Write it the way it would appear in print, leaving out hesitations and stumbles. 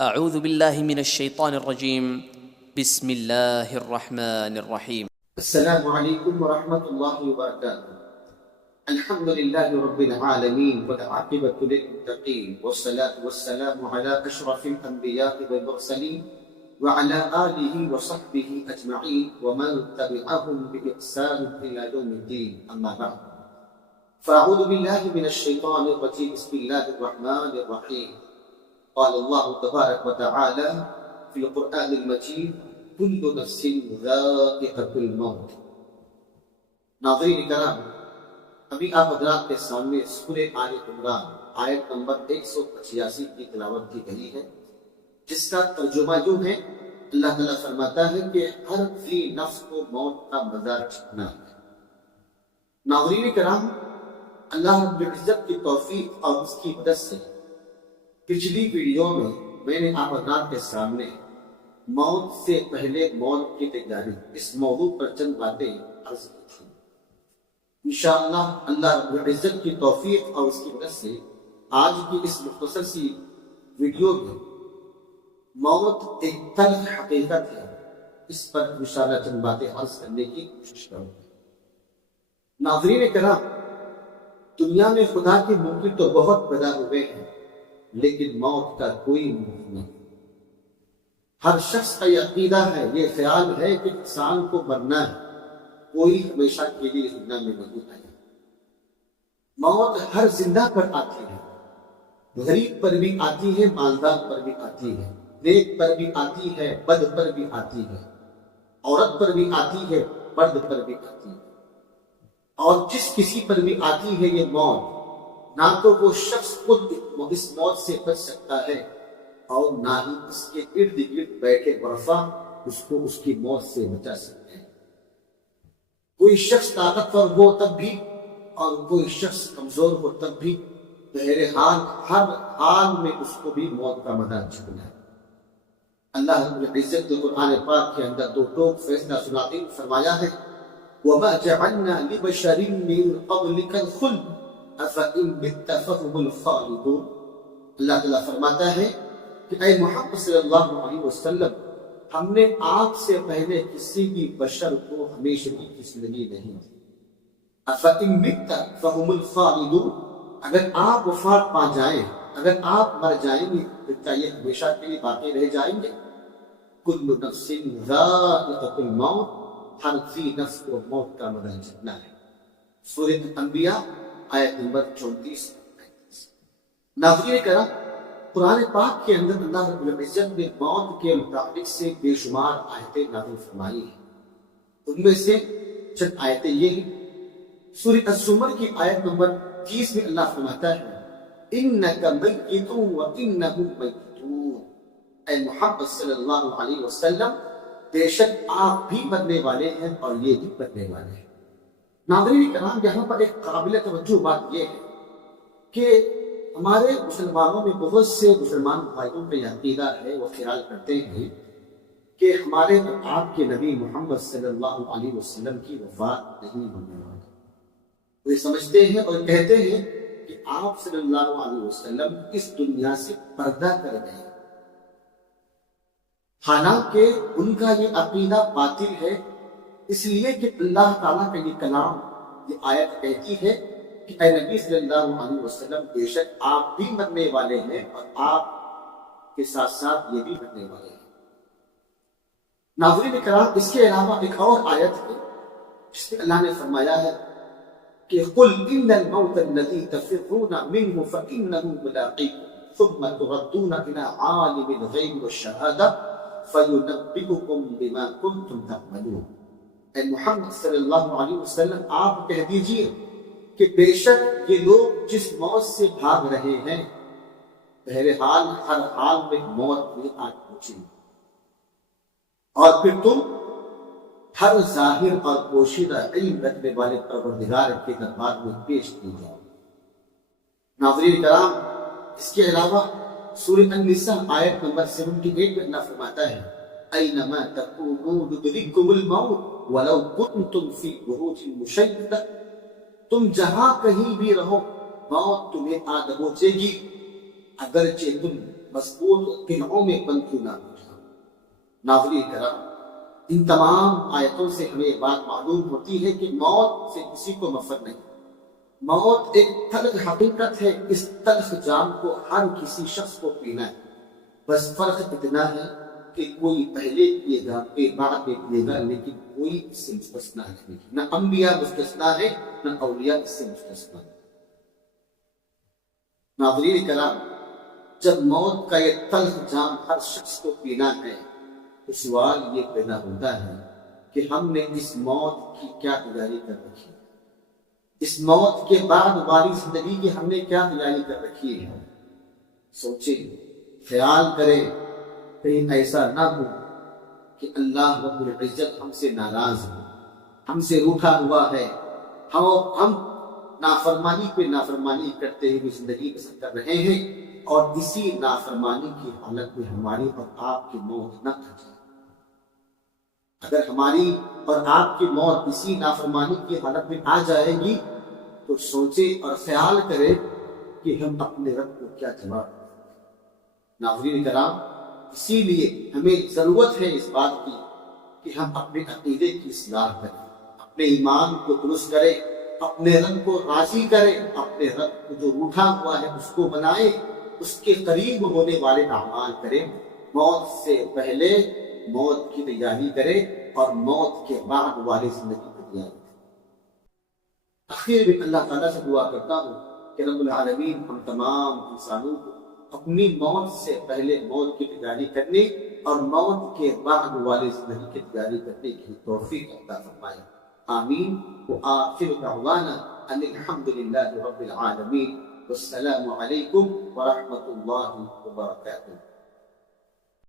اعوذ باللہ من الشیطان الرجیم بسم اللہ الرحمن الرحیم۔ السلام علیکم ورحمۃ اللہ وبرکاتہ۔ الحمد للہ رب العالمین والعاقبۃ للمتقین والصلاة والسلام علی اشرف الانبیاء والمرسلین وعلی آلہ وصحبہ اجمعین ومن تبعهم بإحسان الی یوم الدین، اما بعد فاعوذ باللہ من الشیطان الرجیم، بسم اللہ الرحمن الرحیم۔ قال اللہ تبارک وتعالی فی القرآن المجید کل نفس ذائقۃ الموت۔ ناظرین کرام، ابھی آپ حضرات کے سامنے سورہ آل عمران آیت نمبر 185 کی تلاوت کی گئی ہے، جس کا ترجمہ یوں ہے، اللہ تعالیٰ فرماتا ہے کہ ہر ذی نفس کو موت کا مزہ چکھنا ہے۔ ناظرین کرام، اللہ رب العزت کی توفیق اور اس کی مدد سے پچھلی ویڈیو میں نے آپ حضرات کے سامنے موت سے پہلے موت کی تیاری اس موضوع پر چند باتیں عرض کی تھی۔ انشاءاللہ اللہ رب العزت کی توفیق اور اس کی مدد سے آج کی اس مختصر سی ویڈیو میں موت ایک تلخ حقیقت ہے، اس پر انشاءاللہ چند باتیں عرض کرنے کی کوشش کروں گا۔ ناظرین کرام، دنیا میں خدا کے ممکن تو بہت پیدا ہوئے ہیں، لیکن موت کا کوئی ممکن نہیں۔ ہر شخص کا یہ عقیدہ ہے، یہ خیال ہے کہ انسان کو مرنا ہے، کوئی ہمیشہ کے لیے دنیا میں نہیں آیا۔ موت ہر زندہ پر آتی ہے، غریب پر بھی آتی ہے، مالدار پر بھی آتی ہے، نیک پر بھی آتی ہے، بد پر بھی آتی ہے، عورت پر بھی آتی ہے، مرد پر بھی آتی ہے، اور جس کسی پر بھی آتی ہے یہ موت، نہ تو وہ شخص خود اس موت سے بچ سکتا ہے اور نہ ہی اس کے ارد گرد بیٹھے ورثہ اس کو اس کی موت سے بچا سکتے ہیں۔ کوئی شخص طاقتور ہو تب بھی اور کوئی شخص کمزور ہو تب بھی بہرحال ہر حال میں اس کو بھی موت کا مزہ چکھنا ہے۔ اللہ رب العزت نے قرآن پاک کے اندر دو ٹوک فیصلہ سناتے فرمایا ہے، وَمَا جَعَلْنَا لِبَشَرٍ مِّن قَبْلِكَ الْخُلْدَ أَفَإِن مِتَّ فَهُمُ الْخَالِدُونَ۔ اللہ تعالیٰ فرماتا ہے کہ اے محمد صلی اللہ علیہ وسلم، ہم نے آپ سے پہلے کسی بھی بشر کو ہمیشہ کی زندگی نہیں دی۔ أَفَإِن مِتَّ فَهُمُ الْخَالِدُونَ، اگر آپ وفات پا جائیں، اگر آپ مر جائیں گے تو کیا یہ ہمیشہ کے لیے باقی رہ جائیں گے؟ كُلُّ نَفْسٍ ذَائِقَةُ الْمَوْتِ، ہر ذی نفس کو موت کا مزہ چکھنا ہے۔ سورۃ الانبیاء آیت نمبر 34۔ ناظرین کرام، قرآن پاک کے اندر اللہ رب العزت نے موت کے متعلق سے بے شمار آیتیں نازل فرمائی ہیں۔ ان میں سے چند آیتیں یہ ہیں۔ سورۃ الزمر کی آیت نمبر 30 میں اللہ فرماتا ہے، إِنَّكَ مَيِّتٌ وَإِنَّهُمْ مَيِّتُونَ۔ اے محمد صلی اللہ علیہ وسلم، بے شک آپ بھی مرنے والے ہیں اور یہ بھی مرنے والے ہیں۔ ناظرین کرام، یہاں پر ایک قابل توجہ بات یہ ہے کہ ہمارے مسلمانوں میں بہت سے مسلمان بھائیوں کا یہ عقیدہ ہے، وہ خیال کرتے ہیں کہ ہمارے اور آپ کے نبی محمد صلی اللہ علیہ وسلم کی وفات نہیں ہونے والی۔ وہ سمجھتے ہیں اور کہتے ہیں کہ آپ صلی اللہ علیہ وسلم اس دنیا سے پردہ کر گئے، حالانکہ ان کا یہ عقیدہ باطل ہے، اس لیے کہ اللہ تعالیٰ کا یہ کلام، یہ آیت کہتی ہے کہ اے نبی صلی اللہ علیہ وسلم، بے شک آپ بھی مرنے والے ہیں اور آپ کے ساتھ ساتھ یہ بھی مرنے والے ہیں۔ ناظرین کرام، اس کے علاوہ ایک اور آیت ہے جس میں اللہ نے فرمایا ہے کہ قُلْ إِنَّ الْمَوْتَ الَّذِي تَفِرُّونَ مِنْهُ فَإِنَّهُ مُلَاقِيكُمْ ثُمَّ تُرَدُّونَ إِلَىٰ عَالِمِ الْغَيْبِ وَالشَّهَادَةِ فَيُنَبِّئُكُم بِمَا كُنتُمْ تَعْمَلُونَ۔ اے محمد صلی اللہ علیہ وسلم، آپ کہہ دیجئے کہ بے شک یہ لوگ جس موت سے بھاگ رہے ہیں، بہرحال ہر حال میں موت میں آ پہنچی، اور پھر تم ہر ظاہر اور پوشیدہ علم رکھنے والے پروردگار کے دربار میں پیش کی جاؤ۔ ناظرین کرام، اس کے علاوہ سورۃ النساء آیت نمبر 78 میں اللہ فرماتا ہے، أَيْنَمَا تَكُونُوا يُدْرِككُمُ الْمَوْتُ وَلَوْ كُنْتُمْ فِي بُرُوجٍ مُشَيَّدَةٍ۔ تم جہاں کہیں بھی رہو، موت تمہیں آ دبوچے گی، اگرچہ تم مضبوط قلعوں میں بند کیوں نہ ہو جاؤں۔ ناظرین کرام، ان تمام آیتوں سے ہمیں یہ بات معلوم ہوتی ہے کہ موت سے کسی کو مفر نہیں۔ موت ایک تلخ حقیقت ہے، اس تلخ جام کو ہر کسی شخص کو پینا ہے، بس فرق اتنا ہے کہ کوئی پہلے پیے گا، کوئی بعد میں پیے گا، لیکن کوئی اس سے مستثنا نہیں۔ نہ انبیاء مستثنا ہے، نہ اولیاء اس سے مستثنا ہے۔ ناظرین کرام، جب موت کا یہ تلخ جام ہر شخص کو پینا ہے تو سوال یہ پیدا ہوتا ہے کہ ہم نے اس موت کی کیا تیاری کر رکھی ہے؟ اس موت کے بعد والی زندگی کی ہم نے کیا تیاری کر رکھی ہے؟ سوچیں، خیال کریں، کہیں ایسا نہ ہو کہ اللہ رب العزت ہم سے ناراض ہو، ہم سے روٹھا ہوا ہے، ہم نافرمانی پہ نافرمانی کرتے ہوئے زندگی بسر کر رہے ہیں، اور اسی نافرمانی کی حالت میں ہماری اور آپ کی موت نہ آ جائے۔ اگر ہماری اور آپ کی موت اسی نافرمانی کی حالت میں آ جائے گی تو سوچیں اور خیال کریں کہ ہم اپنے رب کو کیا جواب دیں۔ ناظرین کرام، اسی لیے ہمیں ضرورت ہے اس بات کی کہ ہم اپنے عقیدے کی اصلاح کریں، اپنے ایمان کو درست کریں، اپنے رب کو راضی کریں، اپنے رب کو جو روٹھا ہوا ہے اس کو بنائیں، اس کے قریب ہونے والے اعمال کریں، موت سے پہلے موت کی تیاری کریں اور موت کے بعد والی زندگی کی تیاری کریں۔ آخر میں اللہ تعالیٰ سے دعا کرتا ہوں کہ رب العالمین ہم تمام انسانوں کو اپنی موت سے پہلے موت کی تیاری کرنے اور موت کے بعد والی زندگی کی تیاری کرنے کی توفیق عطا فرمائے، آمین۔ وآخر دعوانا ان الحمد للہ رب العالمین، والسلام علیکم ورحمۃ اللہ وبرکاتہ۔